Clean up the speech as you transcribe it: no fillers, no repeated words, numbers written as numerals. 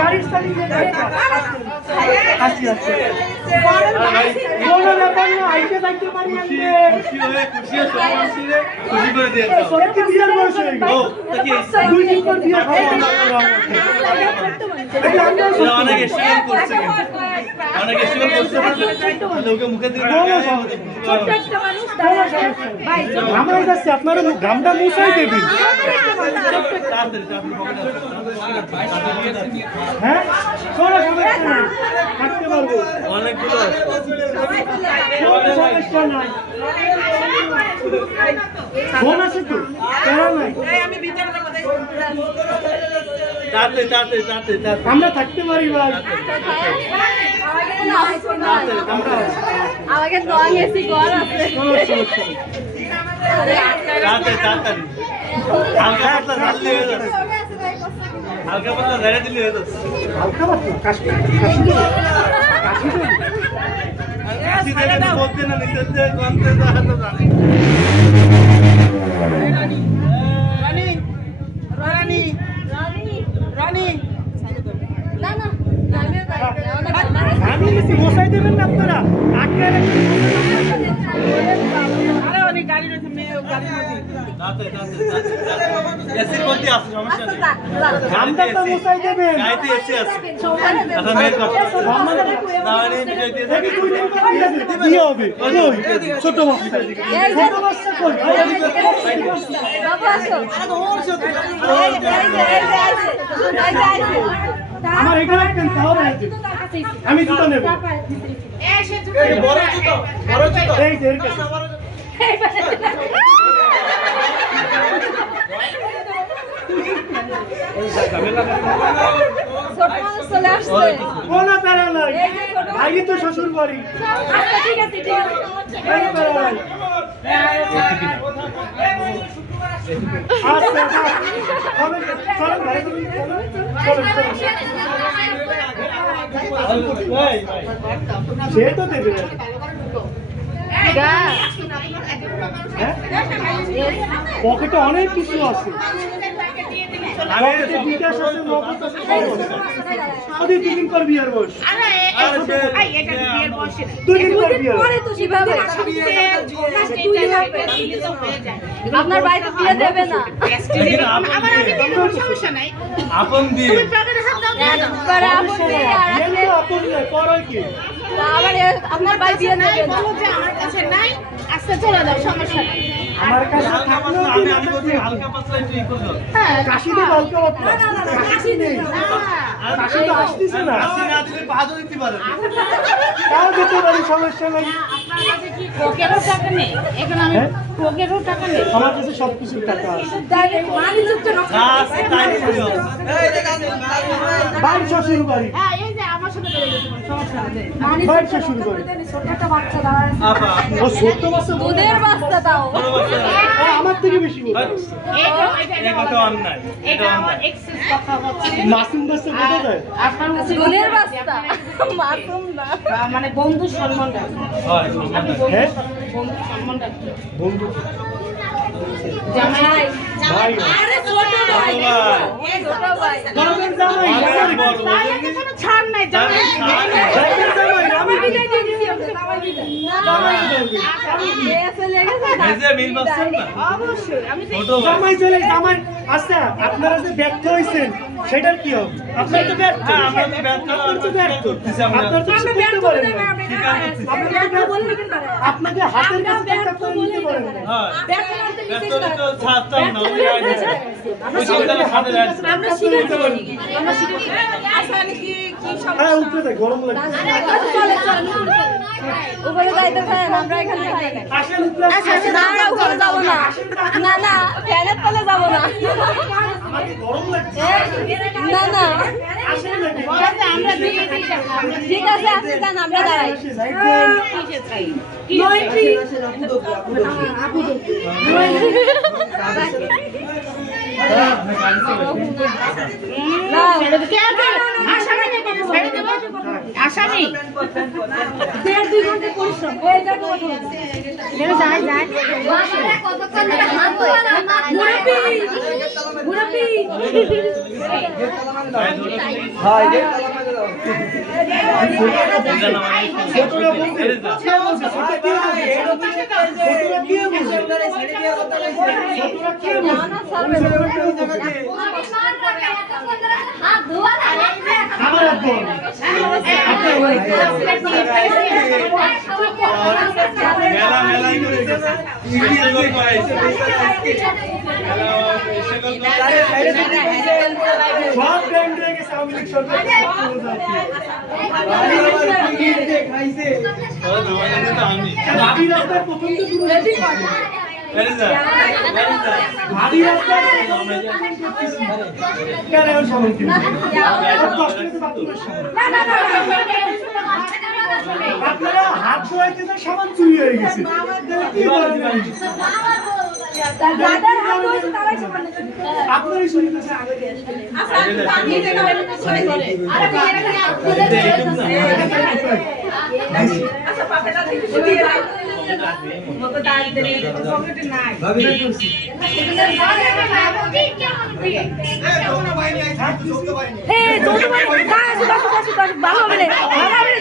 গাড়ির সাথে আসি আসছে আইতে যাইতে পারি খুশি হয়ে খুশি করে দিয়ে সত্যি বিয়ের বয়স হয়ে গেল দুই দিন পর বিয়ে অনেক স্ট্রাগল করছে অনেক স্ট্রাগল করছে লোকে মুখে দিয়ে আমার কাছে আপনারা গ্রামটা মুছাই দেবেন হ্যাঁ থাকতে পারবো অনেকগুলো সমস্যা নাই ফোন আছে তো আমরা থাকতে পারি ভাই আমাকে নন এসি ঘর আছে হালকা পাতলা ঢাললে হয়ে যাচ্ছে হালকা পাতলা ঝাড়া দিলে হয়ে যাচ্ছে হালকা পাতলা কাশি দেবে বলতে না নিতে গন্তে তো জানি রানী আমি মশাই দেবেন না আপনারা আটকে গাড়ি রয়েছে মেয়ে গাড়ি এসির মধ্যে আছে সমস্যা নেই আমটা তো মশাই দেবেন গাইতে এসে আছে এখন মেয়ে কথা নানি বিজয় দিয়ে দেখি কি হবে ছোট মাছ ছোট মাছ কই বাবা আসো আমার এখানে কেন তাও আছে আমি জুতো নেব এই বড় জুতো এই যে এর কাছে কোনো তারা নাই আগে তো শ্বশুর বাড়ি ঠিক আছে সে তো দেবে পকেটে অনেক কিছু আছে দুদিন পর বিয়ের বয়স দুদিন পর বিয়ের আপনার বাড়িতে বিয়ে দেবে না আপন দিয়ে আপনার বাড়ি বিয়ে দেবে না আমার কাছে নাই আজকে চলে যাও সমস্যা নাই আমার কাছে থাকলেও আমি বলছি হালকা পাতলা একটু ই করে দাও কাশি দিয়ে হালকা পাতলা কাশি নেই কাশি তো আসতেছে না কাশি না দিলে পাদও দিতে পারে তাও দিতে পারি সমস্যা নাই আপনার কাছে কি পকেটও টাকা নেই এখানে আমি পকেটও টাকা নেই আমার কাছে সবকিছু টাকা আছে তাই মানি যুক্ত না আছে তাই দিও বাড়ি শ্বশুর বাড়ি হ্যাঁ এই যে আমার সাথে বেরিয়ে গেছে সমস্যা নেই মানি বাড়ি শ্বশুর বাড়ি ছোট একটা বাচ্চা দাঁড়ায় আপা ও ছোট বাচ্চা দুধের বাচ্চা দাও আমার থেকে বেশি বলে এটা কথা অন্যায় এটা আমার এক্সেস কথা হচ্ছে মাসুম বাচ্চা বোঝা যায় আপনার কাছে দুধের বাচ্চা মাসুম না মানে বন্ধু সম্মান রাখুন হয় হ্যাঁ বন্ধু সম্মান রাখুন বন্ধু জামাই ভাই আরে ছোট ভাই ছোট ভাই তোমাদের জামাই আমার বড় তাহলে তো কোনো ছাড় নাই জামাই জামাই আমি বিদায় দিয়ে দিছি জামাই বিদায় অবশ্যই আমি জামাই চলে জামাই আচ্ছা আপনারা যে ব্যর্থ হয়েছেন সেটার কি হবে আপনার তো ব্যর্থ আপনার তো ব্যর্থ আপনার তো কিছু করতে পারেন না আপনাকে হাতের কাছে টাকা তো নিতে পারেন না হ্যাঁ উঠে দেয় গরম লাগছে উপরে যাইতে পারেন আমরা এখানে আসেন উপরে না উপরে যাবো না না না ফ্যানের তলে যাবো না গরম লাগে ঠিক আছে আপনি যান আমরা দাঁড়াই কিসের চাই? আসামি নাকি ছেড়ে দেবো? আসামি মেলাই করেছে না ইডিও করাইছে সব ব্যাংক থেকে সামলিক সরকার খাইছে ভাবি রাস্তায় প্রথম তো পুরো রেডি করে ভাবি রাস্তায় কেন এমন সামনে কিনে কষ্ট করে বাথরুমের সামনে আপনারা হাত ধোয়াইতে তো সামান চুরি হয়ে গেছে কি বলেন আপনারই চুরি করছে আগে ভালো হবে